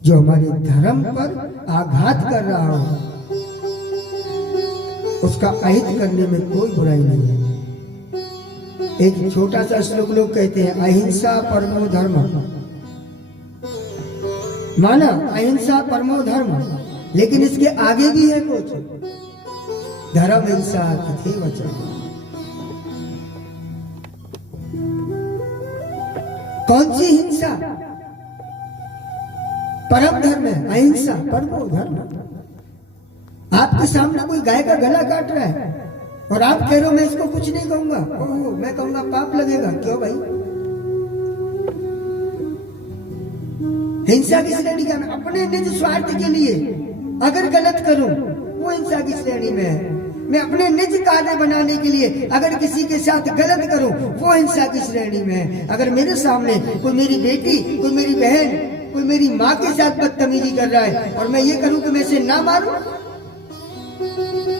जो हमारे धर्म पर आघात कर रहा हो उसका अहित करने में कोई बुराई नहीं है। एक छोटा सा श्लोक लोग कहते हैं, अहिंसा परमो धर्म। माना अहिंसा परमो धर्म, लेकिन इसके आगे भी है कुछ, धर्म हिंसा तथैव च। कौन सी हिंसा? परम धर्म है अहिंसा, परमो धर्म। आपके सामने कोई गाय का गला काट रहा है और आप कह रहे हो मैं इसको कुछ नहीं कहूंगा, ओह मैं कहूंगा पाप लगेगा। क्यों भाई? हिंसा की श्रेणी क्या? मैं अपने निज स्वार्थ के लिए अगर गलत करूं वो हिंसा की श्रेणी में है। मैं अपने निज कार्य बनाने के लिए अगर किसी के साथ गलत करूं वो हिंसा की श्रेणी में है। अगर मेरे सामने कोई मेरी बेटी, कोई मेरी बहन, कोई मेरी माँ के साथ बदतमीजी कर रहा है और मैं ये करूं कि मैं इसे ना मारूं,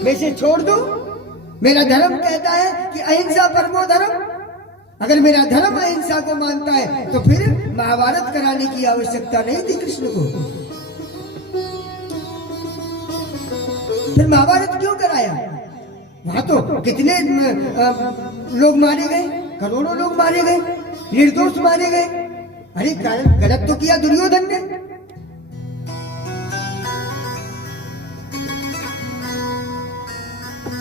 मैं इसे छोड़ दूं, मेरा धर्म कहता है कि अहिंसा परमो धर्म। अगर मेरा धर्म अहिंसा को मानता है तो फिर महाभारत कराने की आवश्यकता नहीं थी कृष्ण को। फिर महाभारत क्यों कराया? वहां तो कितने लोग मारे गए, करोड़ों लोग मारे गए, निर्दोष मारे गए। अरे गलत तो किया दुर्योधन ने।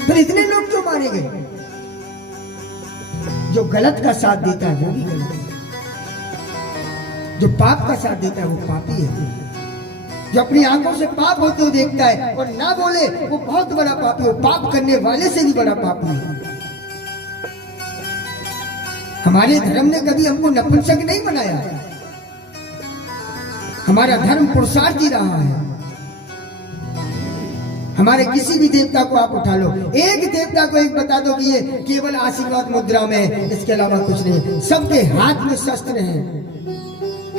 फिर इतने लोग क्यों मारे गए? जो गलत का साथ देता है वो भी गलत है, जो पाप का साथ देता है वो पापी है। जो अपनी आंखों से पाप होते हुए देखता है और ना बोले वो बहुत बड़ा पापी है, पाप करने वाले से भी बड़ा पापी है। हमारे धर्म ने कभी हमको नपुंसक नहीं बनाया। हमारा धर्म पुरुषार्थी रहा है। हमारे किसी भी देवता को आप उठा लो, एक देवता को एक बता दो कि ये केवल आशीर्वाद मुद्रा में है, इसके अलावा कुछ नहीं। सबके हाथ में शस्त्र हैं।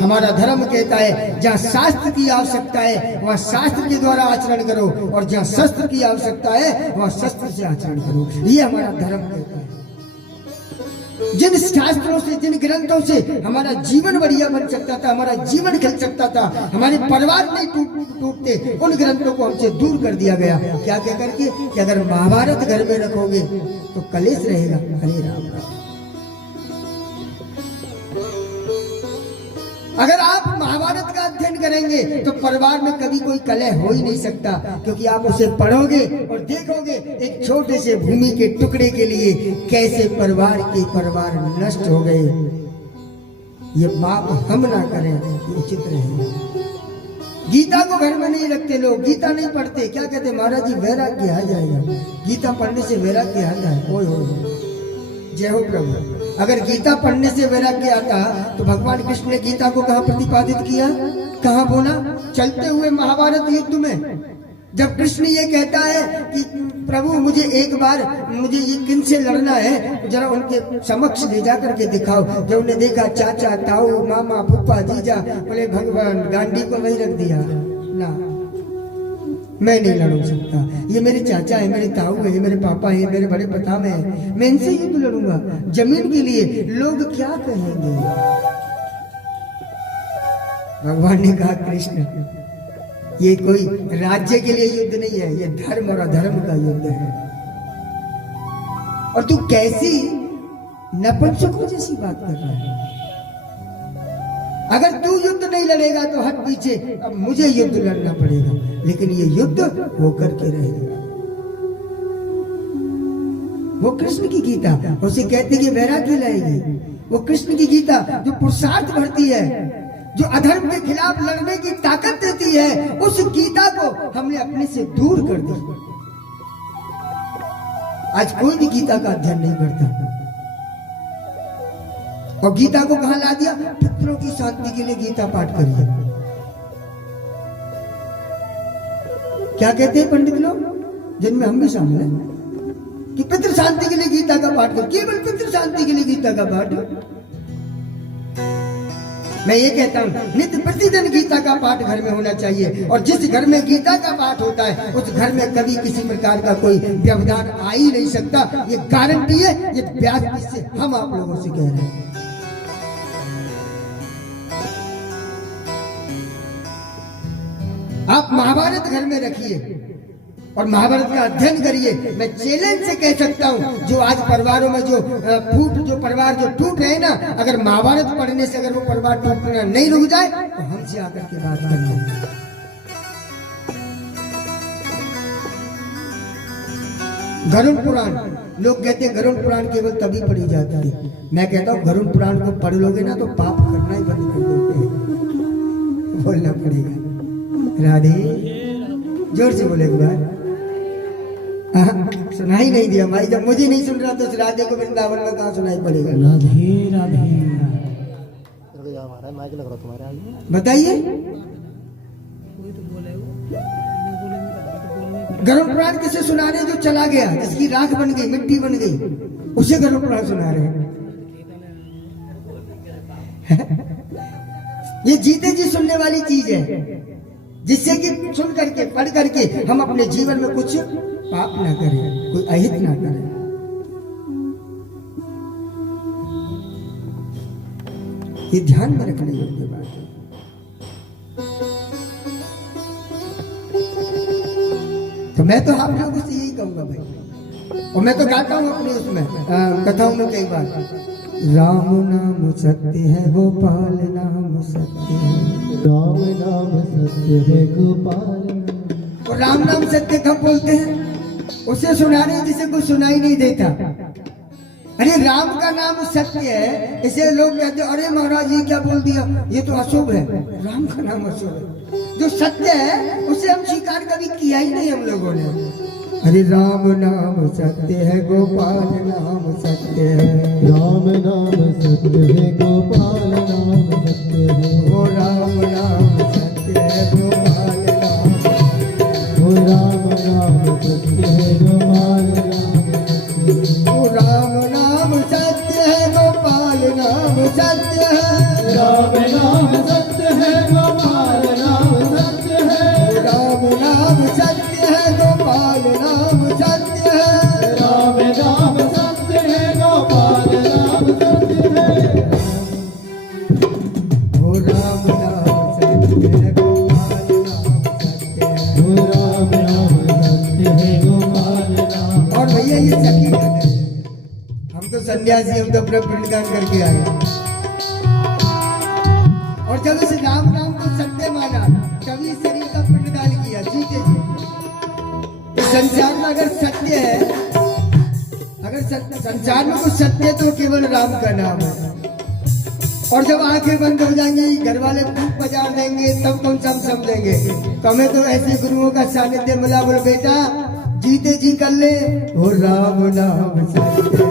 हमारा धर्म कहता है जहाँ शास्त्र की आवश्यकता है वहाँ शास्त्र के द्वारा आचरण करो, और जहाँ शस्त्र की आवश्यकता है वहाँ शस्त्र से आचरण करो। ये हमारा धर्म कहता है। जिन शास्त्रों से, जिन ग्रंथों से हमारा जीवन बढ़िया बन सकता था, हमारा जीवन खिल सकता था, हमारे परिवार नहीं टूटते, उन ग्रंथों को हमसे दूर कर दिया गया। क्या कह करके कि अगर महाभारत घर में रखोगे तो कलेश रहेगा। हरे राम राम। अगर आप महाभारत का अध्ययन करेंगे तो परिवार में कभी कोई कलह हो ही नहीं सकता, क्योंकि आप उसे पढ़ोगे और देखोगे एक छोटे से भूमि के टुकड़े के लिए कैसे परिवार नष्ट हो गए। ये पाप हम ना करें, ये उचित रहेगा। गीता को घर में नहीं रखते लोग, गीता नहीं पढ़ते। क्या कहते? महाराज जी वैराग्य आ जाएगा, गीता पढ़ने से वैराग्य आ जाए। ओए हो, जय हो प्रभु। अगर गीता पढ़ने से वैराग्य आता तो भगवान कृष्ण ने गीता को कहाँ प्रतिपादित किया, कहाँ बोला? चलते हुए महाभारत युद्ध में जब कृष्ण ये कहता है कि प्रभु मुझे एक बार मुझे ये किन से लड़ना है, जरा उनके समक्ष ले जा करके दिखाओ। जब उन्हें देखा चाचा, ताऊ, मामा, फूफा, जीजा, बोले भगवान गांडी को वही रख दिया ना, मैं नहीं लड़ सकता। ये मेरे चाचा है, मेरे ताऊ है, मेरे पापा है, मेरे बड़े प्रताप है, मैं इनसे युद्ध लड़ूंगा जमीन के लिए। लोग क्या कहेंगे? भगवान ने कहा कृष्ण ये कोई राज्य के लिए युद्ध नहीं है, ये धर्म और अधर्म का युद्ध है। और तू कैसी नपुंसकों जैसी बात कर रहा है? अगर तू युद्ध नहीं लड़ेगा तो हट पीछे, अब मुझे युद्ध लड़ना पड़ेगा, लेकिन ये युद्ध होकर के रहेगा। वो कृष्ण की गीता, उसे कहते कि वैराग्य लाएगी। वो कृष्ण की गीता जो पुरुषार्थ भरती है, जो अधर्म के खिलाफ लड़ने की ताकत देती है, उस गीता को हमने अपने से दूर कर दिया। आज कोई भी गीता का अध्ययन नहीं करता। और गीता को कहां ला दिया? पितरों की शांति के लिए गीता पाठ करिए। क्या कहते हैं पंडित लोग, जिनमें हम भी शामिल हैं, कि पितृ शांति के लिए गीता का पाठ करो। केवल पितृ शांति के लिए गीता का पाठ। मैं ये कहता हूं नित्य प्रतिदिन गीता का पाठ घर में होना चाहिए, और जिस घर में गीता का पाठ होता है उस घर में कभी किसी प्रकार का कोई व्यवधान आ ही नहीं सकता। ये गारंटी है, ये व्यास से हम आप लोगों से कह रहे हैं। आप महाभारत घर में रखिए और महाभारत का अध्ययन करिए। मैं चैलेंज से कह सकता हूँ, जो आज परिवारों में जो परिवार जो टूट रहे ना, अगर महाभारत पढ़ने से अगर वो परिवार टूटना नहीं रुक जाए तो हमसे आकर के बात करना। गरुड़ पुराण, लोग कहते हैं गरुड़ पुराण केवल तभी पढ़ी जाती है। मैं कहता हूँ गरुड़ पुराण को पढ़ लोगे ना तो पाप करना ही बंद कर दोगे। बोलना पड़ेगा राधे, जोर से बोले एक बार। सुनाई नहीं दिया भाई, जब मुझे नहीं सुन रहा तो राधे को वृंदावन में कहाँ सुनाई पड़ेगा। राधे राधे बताइए, गरुड़ पुराण किसे सुना रहे? जो चला गया, जिसकी राख बन गई, मिट्टी बन गई, उसे गरुड़ पुराण सुना रहे हैं। ये जीते जी सुनने वाली चीज है, जिससे कि सुन करके पढ़ करके हम अपने जीवन में कुछ पाप ना करें, कोई अहित ना करें। ये ध्यान में रखने योग्य बात है। तो मैं तो आप लोगों से यही कहूंगा भाई, और मैं तो गाता हूँ अपनी उसमें कथाओं में कई बार, राम नाम सत्य है गोपाल नाम सत्य है, राम नाम सत्य है गोपाल। और राम नाम सत्य कब बोलते हैं? उसे सुना रहे जिसे कुछ सुनाई नहीं देता। अरे राम का नाम सत्य है, इसे लोग कहते अरे महाराज ये क्या बोल दिया, ये तो अशुभ है। राम का नाम अशुभ है, जो सत्य है उसे हम स्वीकार कभी किया ही नहीं हम लोगों ने। अरे राम नाम सत्य है गोपाल नाम सत्य है, राम नाम सत्य है गोपाल नाम सत्य है, ओ राम नाम सत्य है गोपाल नाम, ओ राम नाम सत्य है गोपाल नाम सत्य है, ओ राम नाम सत्य है गोपाल नाम सत्य है, राम नाम सत्य है गोपाल नाम सत्य है, राम नाम सत्य है गोपाल नाम सत्य है, राम नाम सत्य है गोपाल नाम सत्य है, ओ राम नाम सत्य है गोपाल नाम सत्य है, ओ राम नाम सत्य है गोपाल नाम। और भैया ये सखी कहते हैं, हम तो सन्यासी, हम तो अपना पिंडदान करके आए, और जब इस राम नाम को सत्य माना तभी शरीर का पिंडदान किया। जीते जी इस संसार में अगर सत्य है, अगर संसार में कुछ सत्य है तो केवल राम का नाम है। और जब आंखें बंद हो जाएंगी, घर वाले धूप बजार देंगे, तब कौन सा हम समझेंगे। तो हमें तो ऐसे गुरुओं का सानिध्य मिला, बोले बेटा जीते जी कर ले, ओ राम नाम सत्य है,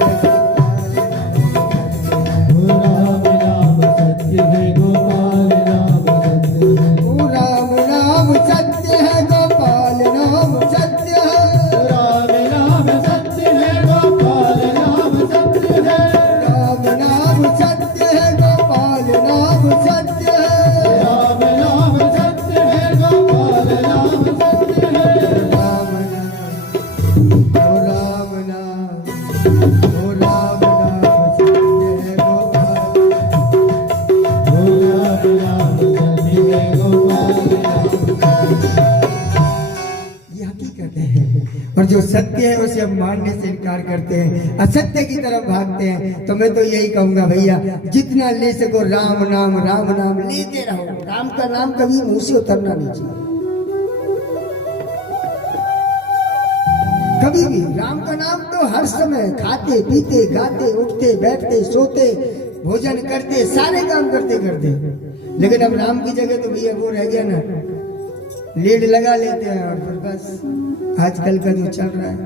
ओ राम नाम सत्य है गोपाल नाम सत्य है, ओ राम नाम सत्य है गोपाल नाम सत्य है, राम नाम सत्य है गोपाल नाम सत्य है, राम नाम सत्य है गोपाल नाम सत्य है, राम नाम सत्य है गोपाल नाम सत्य है, राम नाम, ओ राम नाम, ओ राम नाम सत्य है गोपाल, ओ राम नाम सत्य है गोपाल नाम। ये हकीकत है। और जो सत्य है उसे हम मानने से इनकार करते हैं, असत्य की तरफ भागते हैं। तो मैं तो यही कहूंगा भैया, जितना ले सको राम नाम लेते रहो। राम का नाम कभी मुंह से उतरना नहीं चाहिए, कभी भी। राम का नाम तो हर समय, खाते पीते गाते उठते बैठते सोते भोजन करते सारे काम करते करते। लेकिन अब राम की जगह तो भैया वो रह गया ना, लीड लगा लेते हैं और फिर बस आजकल का जो चल रहा है